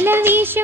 maravilla.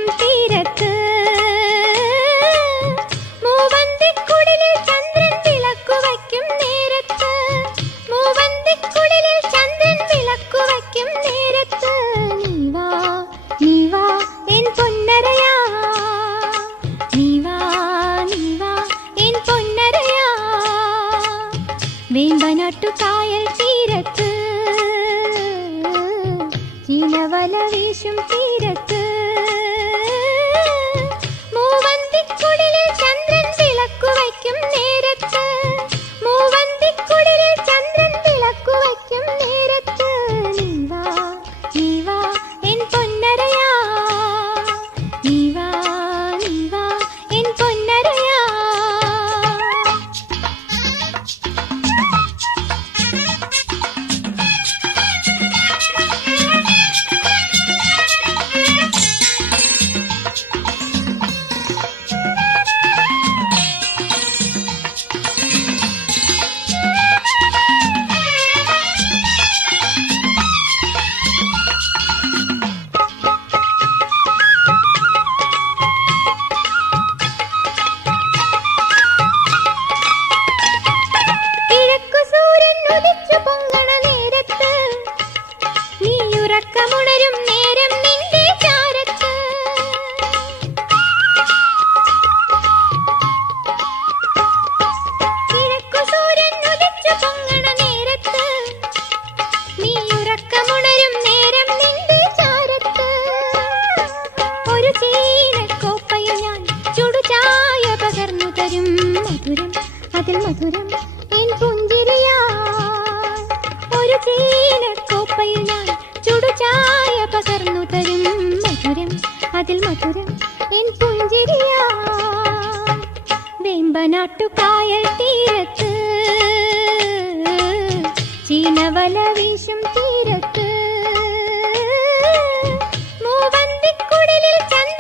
മധുരം അതിൽ മധുരം എൻ പുഞ്ചിരിയാ ഒരു ചീനക്കോപ്പയിൽ ഞാൻ ചുടുചായ പകർന്നു തരും. മധുരം അതിൽ മധുരം എൻ പുഞ്ചിരിയാ വേമ്പനാട്ടുകായൽ തീരത്ത് ചീനവല വീശും തീരത്ത്. മൂവന്തിക്കുടലിൽ ചന്ദ്ര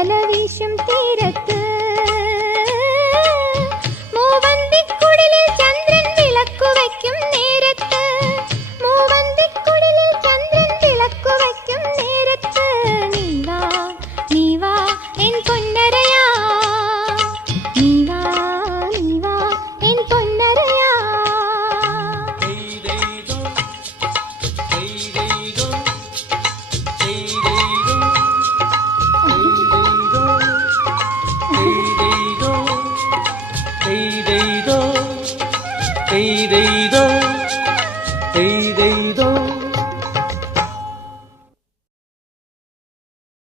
പല വീശും തിരക്ക്.